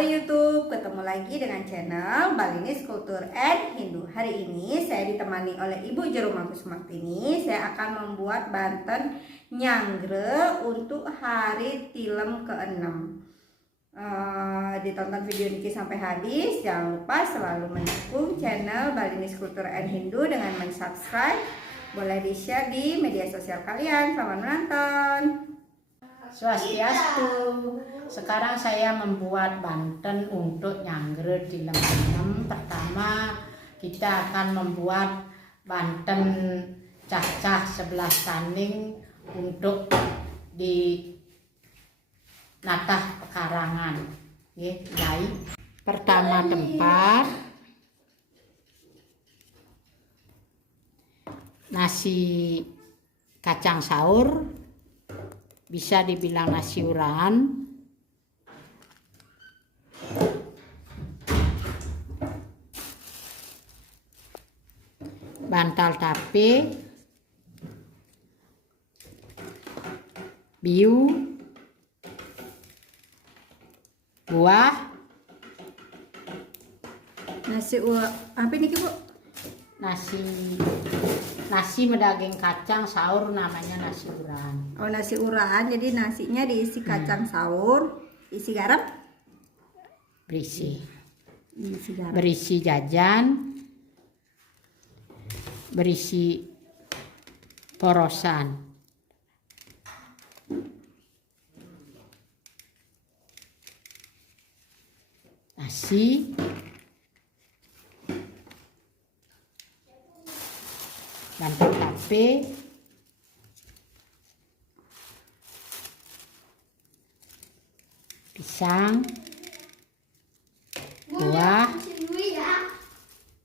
Halo YouTube, ketemu lagi dengan channel Balinese Culture and Hindu. Hari ini saya ditemani oleh Ibu Jeruma Kusmaktini. Saya akan membuat banten nyangre untuk hari tilem ke-6. Ditonton video Niki sampai habis. Jangan lupa selalu mendukung channel Balinese Culture and Hindu dengan mensubscribe. Boleh di-share di media sosial kalian. Selamat menonton. Swastiastu. Sekarang saya membuat banten untuk nyangre tilem. Pertama kita akan membuat banten cacah 11 taning untuk di natah pekarangan. Baik. Pertama tempat nasi kacang saur, bisa dibilang nasi urahan. Bantal tape, biu, buah, Nasi apa ini Bu? Nasi medaging kacang saur, namanya nasi urahan. Oh, nasi urahan, jadi nasinya diisi kacang saur, isi garam? Berisi Garam. berisi jajan, berisi porosan. Nasi, bantal tape, pisang, buah,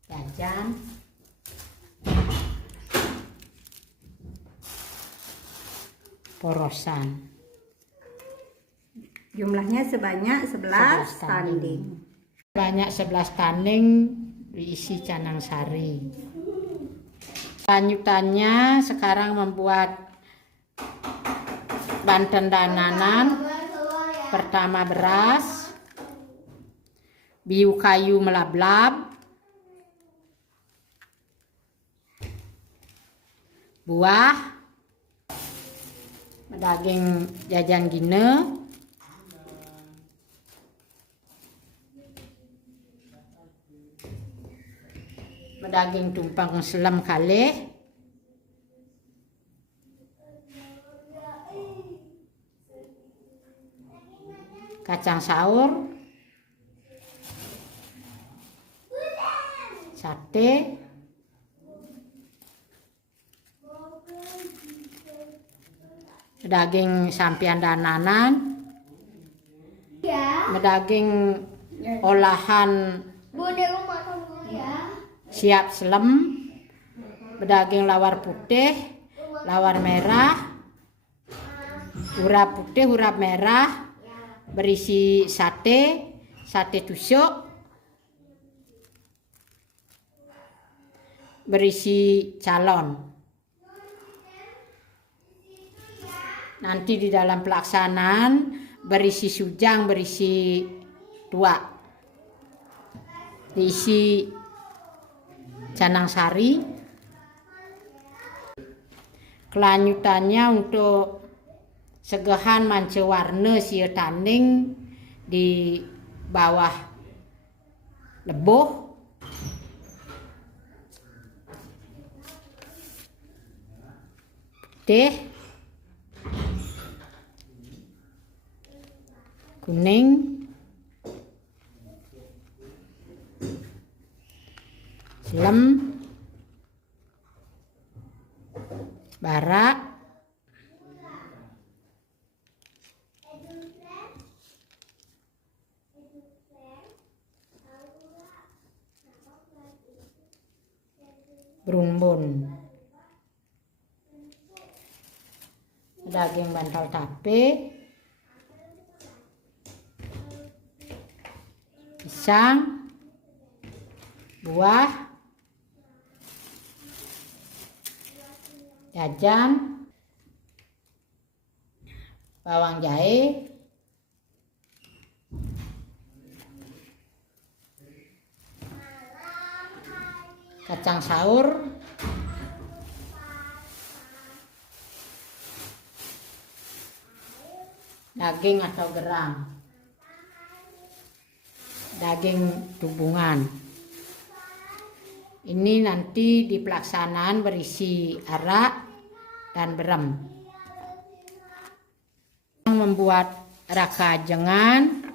jajan, porosan. Jumlahnya sebanyak 11 tanding. Banyak 11 taning diisi canang sari. Lanjutannya sekarang membuat banten dananan. Pertama beras, biu kayu melablab, buah, daging jajan gine, daging tumpeng selam kalih, kacang saur, sate, daging sampian dananan, daging olahan siap selem, daging lawar putih, lawar merah, urap putih, urap merah, berisi sate, sate tusuk, berisi calon. Nanti di dalam pelaksanaan berisi sujang, berisi tua, diisi canang sari. Kelanjutannya untuk segehan mance warna sieu taning di bawah leboh, putih, kuning, selem, barak, berumbun, daging bantal tape, pisang, buah, jajan, bawang jahe, kacang saur, daging atau gerang, daging tubungan. Ini nanti di pelaksanaan berisi arak dan berem. Membuat raka ajengan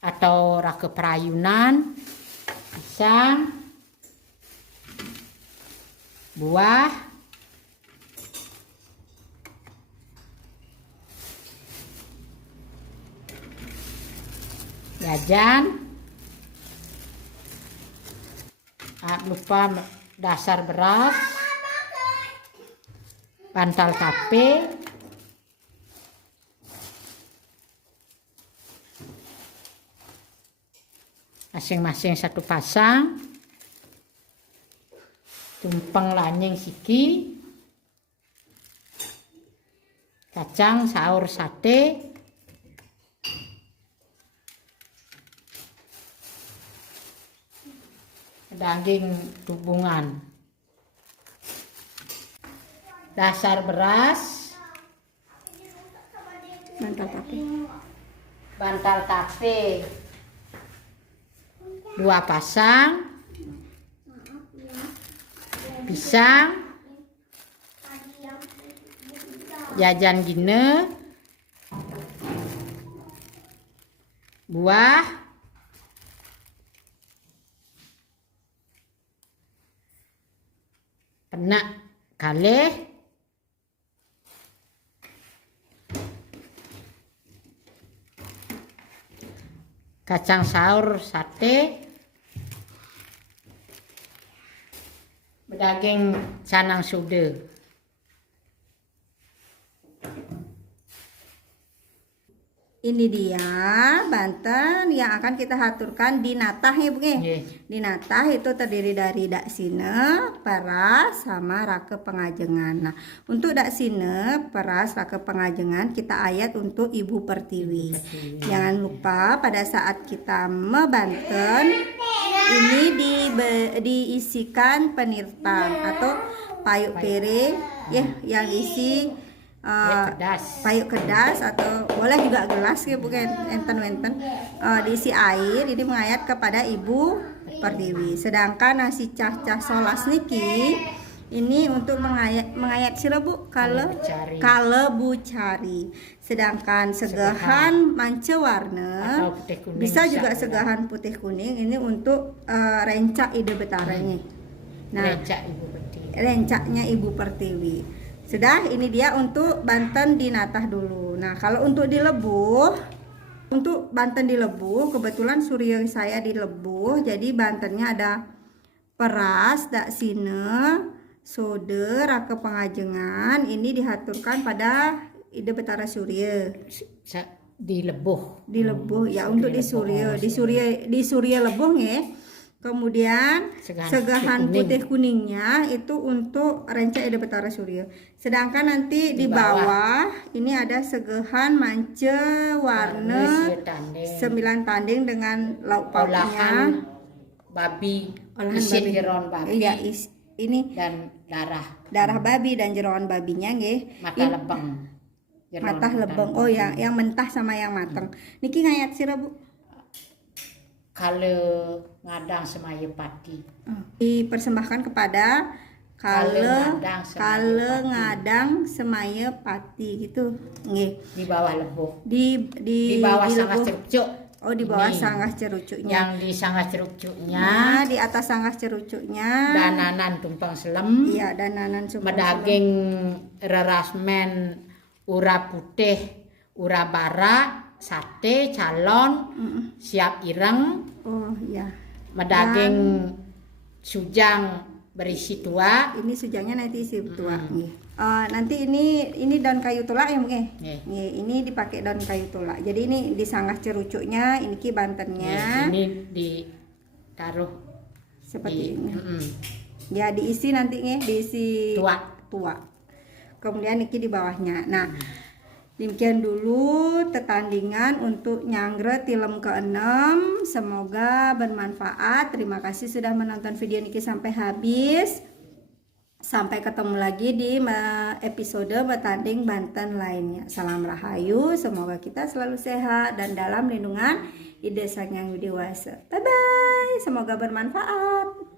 atau raka perayunan, pisang, buah, jajan, lupa dasar beras, bantal tape, masing-masing satu pasang, tumpeng lanyeng siki, kacang saur sate, daging tubungan, dasar beras, bantal tape 2 pasang, pisang, jajan gine, buah, penak kalih, kacang saur sate, daging canang sude. Ini dia Banten yang akan kita haturkan di natah ya Bu. Di natah itu terdiri dari daksine, peras, sama rake pengajengan. Nah, untuk daksine, peras, rake pengajengan kita ayat untuk Ibu Pertiwi. Jangan lupa pada saat kita mebanten ini diisikan penirtan atau payuk piring ya yang isi payuk kedas atau boleh juga gelas ya bukan enten diisi air. Ini mengayat kepada Ibu Pertiwi. Sedangkan nasi cah-cah solas niki ini untuk mengayat sira Bu kalebucari. Sedangkan segahan manca warna bisa juga segahan putih kuning ini untuk rencak ide betaranya. Nah, rencaknya Ibu Pertiwi. Sudah, ini dia untuk Banten di natah dulu. Nah, kalau untuk dilebuh, untuk Banten dilebuh, kebetulan surya saya dilebuh, jadi Bantennya ada peras, daksine, sode, rake pengajengan. Ini dihaturkan pada ide betara surya. Dilebuh ya untuk di surya lebuh ya. Kemudian segahan putih kuningnya itu untuk rencak ide betara surya. Sedangkan nanti di bawah ini ada segahan mance warna 9 tanding dengan lauk pauknya babi, olahan isi babi. jeroan babi. Iya, ini dan darah babi dan jeroan babinya nggih. Mata lebeng. Oh ya, yang mentah sama yang mateng. Niki ngayat sira Bu. Kalau ngadang semaya pati dipersembahkan kepada kale ngadang semaya pati gitu nggih. Di bawah lebuh. Di bawah di sanggas cerucuk. Oh, di bawah sanggas cerucuknya. Yang di sanggas cerucuknya. Nah, di atas sanggas cerucuknya dananan tumpeng selem. Iya, dananan tumpeng medaging rerasmen ura putih, ura bara, sate, calon, siap ireng. Oh iya. Medaging sujang berisi tua. Ini sujangnya nanti isi tua. Nanti ini daun kayu tulak ya mungkin. Ini dipakai daun kayu tulak. Jadi ini disanggas cerucuknya, ini ki Bantennya. Ini ditaruh seperti ini. Ya diisi nanti diisi tua. Kemudian niki di bawahnya. Nah, Demikian dulu pertandingan untuk Nyangre Tilem ke-6. Semoga bermanfaat. Terima kasih sudah menonton video Niki sampai habis. Sampai ketemu lagi di episode bertanding Banten lainnya. Salam Rahayu, semoga kita selalu sehat dan dalam lindungan Ide Sang Yang Widi Wasa. Bye bye, semoga bermanfaat.